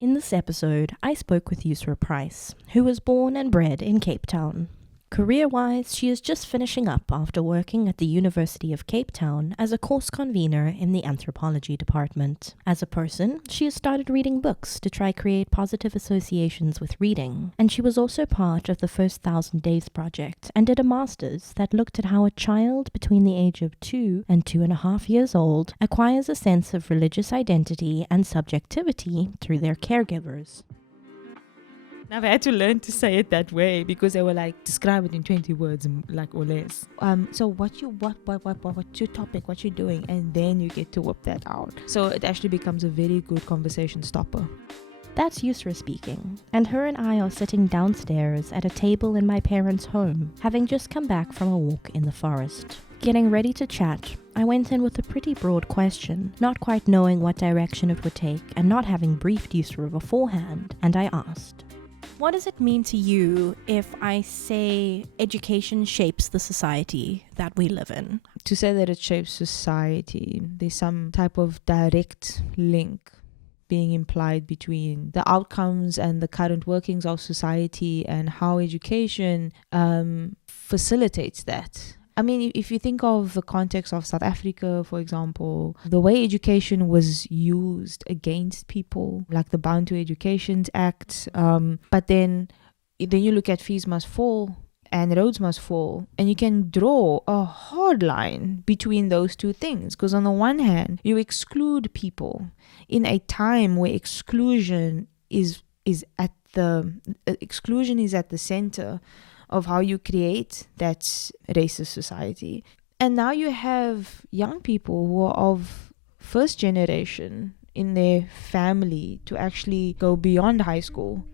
In this episode, I spoke with Yusra Price, who was born and bred in Cape Town. Career-wise, she is just finishing up after working at the University of Cape Town as a course convener in the anthropology department. As a person, she has started reading books to try create positive associations with reading, and she was also part of the First 1,000 Days project and did a master's that looked at how a child between the age of 2 and 2.5 years old acquires a sense of religious identity and subjectivity through their caregivers. I've had to learn to say it that way because they were like, describe it in 20 words, like, or less. So what's your topic, what you doing? And then you get to whip that out. So it actually becomes a very good conversation stopper. That's Yusra speaking, and her and I are sitting downstairs at a table in my parents' home, having just come back from a walk in the forest. Getting ready to chat, I went in with a pretty broad question, not quite knowing what direction it would take and not having briefed Yusra beforehand, and I asked, what does it mean to you if I say education shapes the society that we live in? To say that it shapes society, there's some type of direct link being implied between the outcomes and the current workings of society and how education facilitates that. I mean, if you think of the context of South Africa, for example, the way education was used against people, like the Bantu Education Act, but then you look at fees must fall and roads must fall, and you can draw a hard line between those two things, because on the one hand, you exclude people in a time where exclusion is at the center of how you create that racist society. And now you have young people who are of first generation in their family to actually go beyond high school.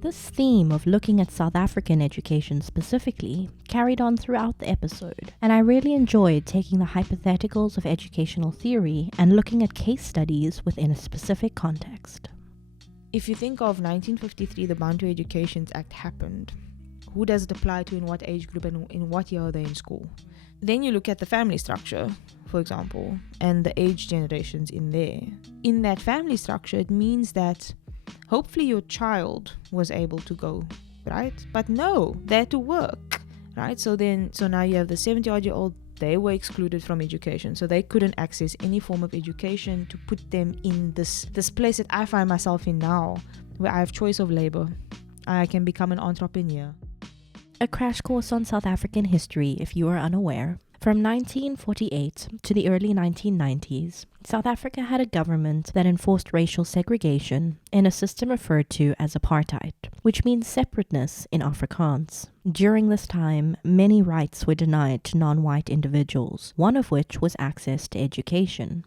This theme of looking at South African education specifically carried on throughout the episode, and I really enjoyed taking the hypotheticals of educational theory and looking at case studies within a specific context. If you think of 1953, the Bantu Education Act happened. Who does it apply to, in what age group, and in what year are they in school? Then you look at the family structure, for example, and the age generations in there. In that family structure, it means that hopefully your child was able to go, right? But no, they had to work, right? So now you have the 70-odd-year-old, they were excluded from education, so they couldn't access any form of education to put them in this place that I find myself in now, where I have choice of labor. I can become an entrepreneur. A crash course on South African history, if you are unaware. From 1948 to the early 1990s, South Africa had a government that enforced racial segregation in a system referred to as apartheid, which means separateness in Afrikaans. During this time, many rights were denied to non-white individuals, one of which was access to education.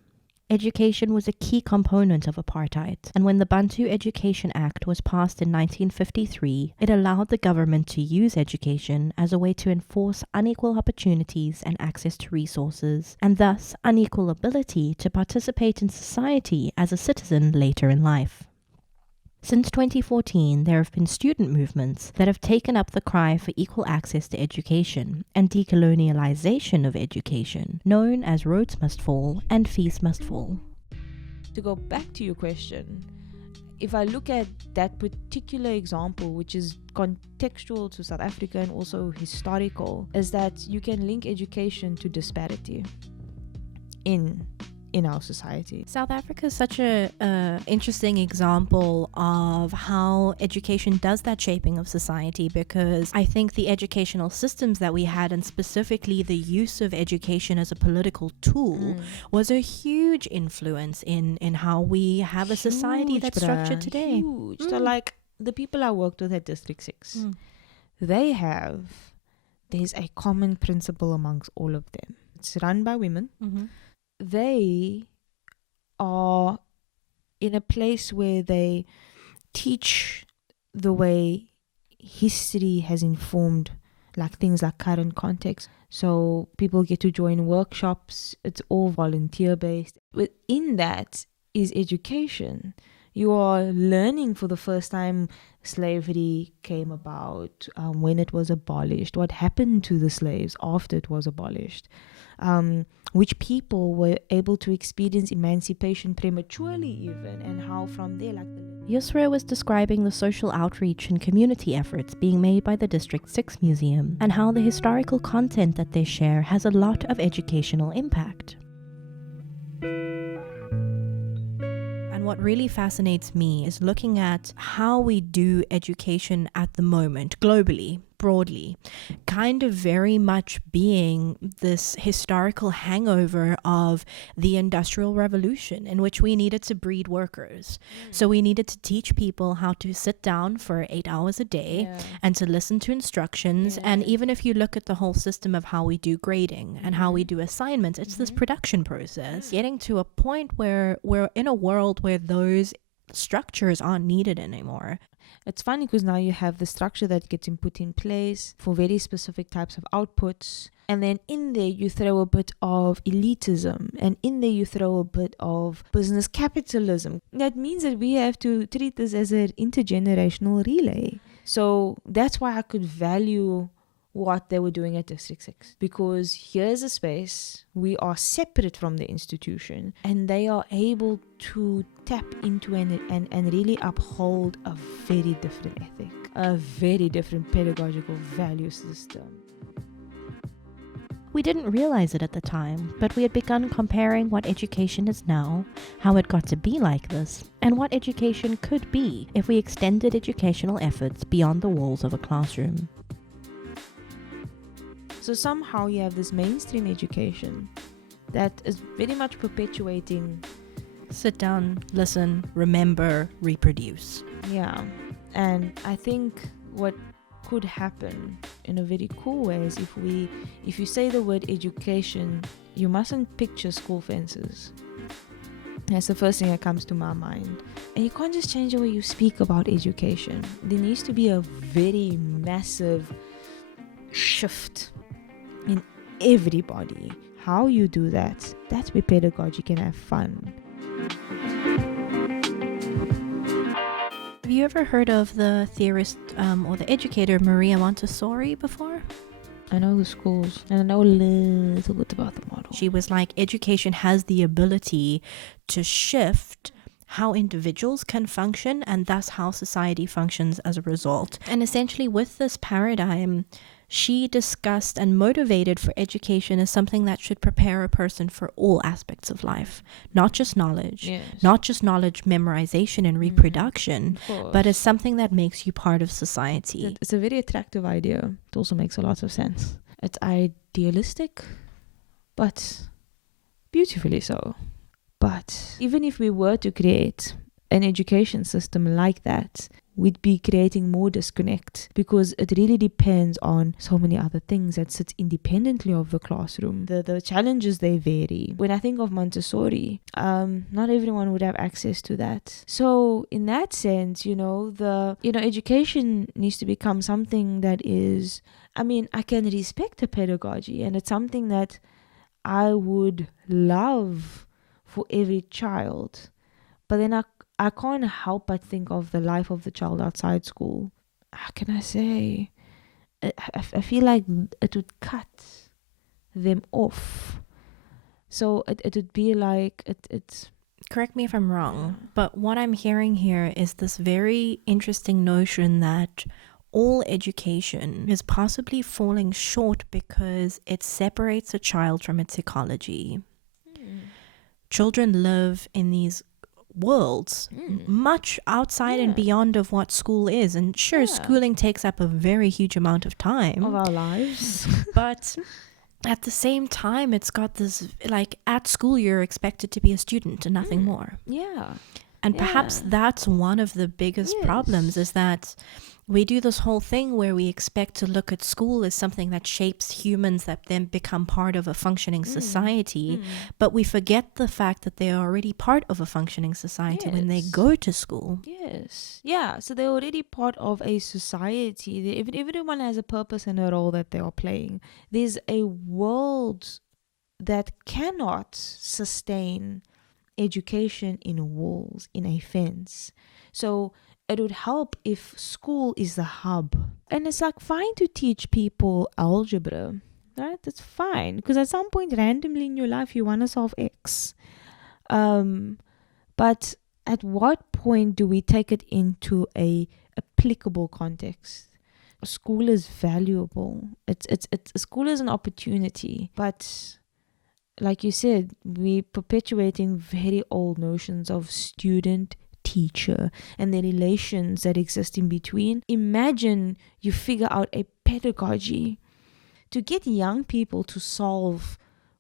Education was a key component of apartheid, and when the Bantu Education Act was passed in 1953, it allowed the government to use education as a way to enforce unequal opportunities and access to resources, and thus unequal ability to participate in society as a citizen later in life. Since 2014, there have been student movements that have taken up the cry for equal access to education and decolonialization of education, known as Roads Must Fall and Fees Must Fall. To go back to your question, if I look at that particular example, which is contextual to South Africa and also historical, is that you can link education to disparity in our society. South Africa is such a interesting example of how education does that shaping of society, because I think the educational systems that we had, and specifically the use of education as a political tool, was a huge influence in how we have a society that's structured today. Huge. So like the people I worked with at District 6, there's a common principle amongst all of them. It's run by women. They are in a place where they teach the way history has informed like things like current context. So people get to join workshops. It's all volunteer based. Within that is education. You are learning for the first time slavery came about, when it was abolished, what happened to the slaves after it was abolished. which people were able to experience emancipation prematurely even, and how from there, like Yusra was describing the social outreach and community efforts being made by the District 6 Museum, and how the historical content that they share has a lot of educational impact. And what really fascinates me is looking at how we do education at the moment, globally, broadly, kind of very much being this historical hangover of the Industrial Revolution, in which we needed to breed workers. So we needed to teach people how to sit down for 8 hours a day and to listen to instructions. And even if you look at the whole system of how we do grading and how we do assignments, it's this production process, getting to a point where we're in a world where those structures aren't needed anymore. It's funny because now you have the structure that gets put in place for very specific types of outputs. And then in there you throw a bit of elitism, and in there you throw a bit of business capitalism. That means that we have to treat this as an intergenerational relay. So that's why I could value what they were doing at District 6, because here's a space, we are separate from the institution, and they are able to tap into and really uphold a very different ethic, a very different pedagogical value system. We didn't realize it at the time, but we had begun comparing what education is now, how it got to be like this, and what education could be if we extended educational efforts beyond the walls of a classroom. So somehow you have this mainstream education that is very much perpetuating sit down, listen, remember, reproduce. Yeah. And I think what could happen in a very cool way is if you say the word education, you mustn't picture school fences. That's the first thing that comes to my mind. And you can't just change the way you speak about education. There needs to be a very massive shift in everybody. How you do that, that's where pedagogy can have fun. Have you ever heard of the theorist or the educator Maria Montessori before? I know the schools and I know a little bit about the model. She was like, education has the ability to shift how individuals can function, and thus how society functions as a result. And essentially with this paradigm, she discussed and motivated for education as something that should prepare a person for all aspects of life, not just knowledge, not just knowledge memorization and reproduction, but as something that makes you part of society. It's a very attractive idea. It also makes a lot of sense. It's idealistic, but beautifully so. But even if we were to create an education system like that, we'd be creating more disconnect, because it really depends on so many other things that sit independently of the classroom. The challenges, they vary. When I think of Montessori, not everyone would have access to that. So in that sense, education needs to become something that is, I can respect the pedagogy, and it's something that I would love for every child. But then I can't help but think of the life of the child outside school. How can I say? I feel like it would cut them off. So it would be like it's. Correct me if I'm wrong, but what I'm hearing here is this very interesting notion that all education is possibly falling short because it separates a child from its ecology. Children live in these worlds much outside and beyond of what school is, and schooling takes up a very huge amount of time of our lives. But at the same time, it's got this, like, at school you're expected to be a student and nothing more. And perhaps that's one of the biggest problems, is that we do this whole thing where we expect to look at school as something that shapes humans that then become part of a functioning society, but we forget the fact that they are already part of a functioning society when they go to school. So they're already part of a society. Everyone has a purpose and a role that they are playing. There's a world that cannot sustain education in walls, in a fence. So it would help if school is the hub. And it's like fine to teach people algebra, right? That's fine, because at some point randomly in your life you want to solve X. But at what point do we take it into a applicable context? School is valuable. It's school is an opportunity, but like you said, we're perpetuating very old notions of student teacher and the relations that exist in between. Imagine you figure out a pedagogy to get young people to solve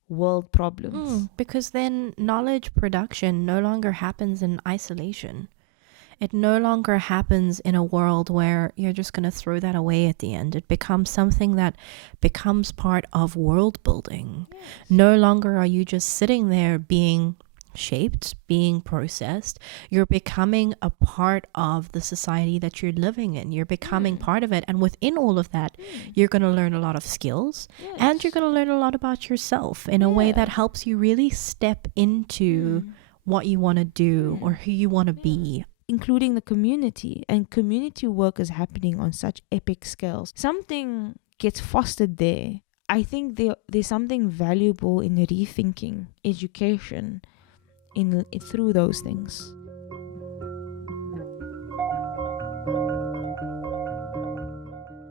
world problems. Because then knowledge production no longer happens in isolation. It no longer happens in a world where you're just going to throw that away at the end. It becomes something that becomes part of world building. Yes. No longer are you just sitting there being shaped, being processed. You're becoming a part of the society that you're living in. You're becoming part of it. And within all of that, you're going to learn a lot of skills. Yes. And you're going to learn a lot about yourself in a way that helps you really step into what you want to do or who you want to be. Including the community, and community work is happening on such epic scales. Something gets fostered there. I think there's something valuable in rethinking education through those things.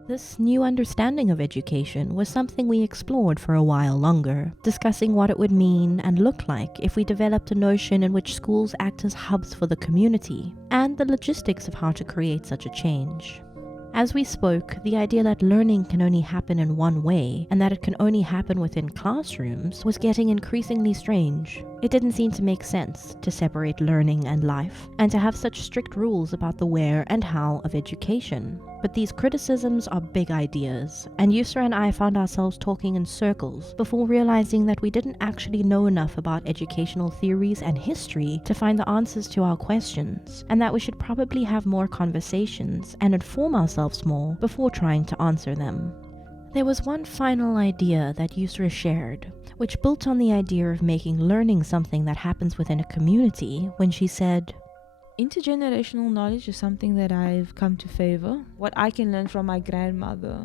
This new understanding of education was something we explored for a while longer, discussing what it would mean and look like if we developed a notion in which schools act as hubs for the community, and the logistics of how to create such a change. As we spoke, the idea that learning can only happen in one way, and that it can only happen within classrooms, was getting increasingly strange. It didn't seem to make sense to separate learning and life, and to have such strict rules about the where and how of education. But these criticisms are big ideas, and Yusra and I found ourselves talking in circles before realizing that we didn't actually know enough about educational theories and history to find the answers to our questions, and that we should probably have more conversations and inform ourselves more before trying to answer them. There was one final idea that Yusra shared, which built on the idea of making learning something that happens within a community, when she said, intergenerational knowledge is something that I've come to favor. What I can learn from my grandmother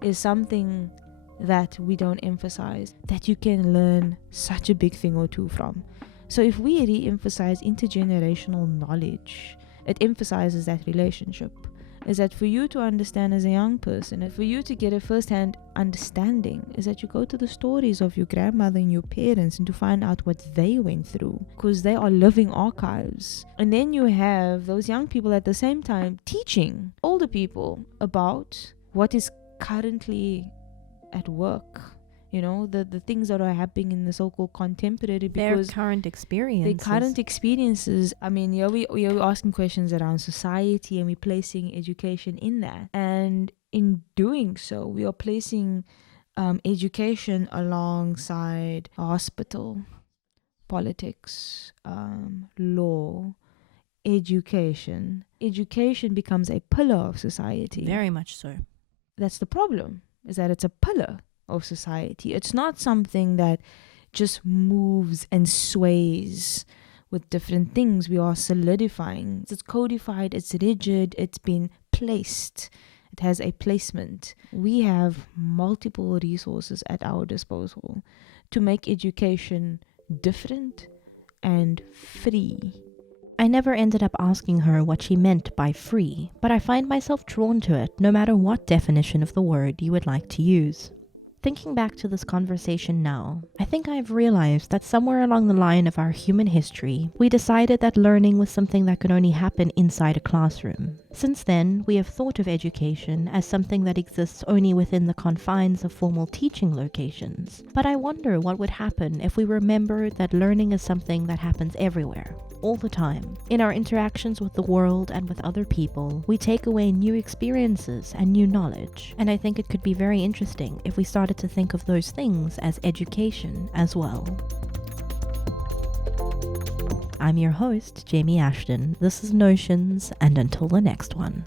is something that we don't emphasize, that you can learn such a big thing or two from. So if we re-emphasize intergenerational knowledge, it emphasizes that relationship. Is that for you to understand as a young person, and for you to get a first-hand understanding, is that you go to the stories of your grandmother and your parents and to find out what they went through, because they are living archives. And then you have those young people at the same time teaching older people about what is currently at work. You know, the things that are happening in the so-called contemporary, because their current experiences. I mean, we're asking questions around society, and we're placing education in that. And in doing so, we are placing education alongside hospital, politics, law, education. Education becomes a pillar of society. Very much so. That's the problem, is that it's a pillar of society. It's not something that just moves and sways with different things. We are solidifying. It's codified, it's rigid, it's been placed. It has a placement. We have multiple resources at our disposal to make education different and free. I never ended up asking her what she meant by free, but I find myself drawn to it no matter what definition of the word you would like to use. Thinking back to this conversation now, I think I've realized that somewhere along the line of our human history, we decided that learning was something that could only happen inside a classroom. Since then, we have thought of education as something that exists only within the confines of formal teaching locations. But I wonder what would happen if we remembered that learning is something that happens everywhere, all the time. In our interactions with the world and with other people, we take away new experiences and new knowledge. And I think it could be very interesting if we started to think of those things as education as well. I'm your host, Jamie Ashton. This is Notions, and until the next one.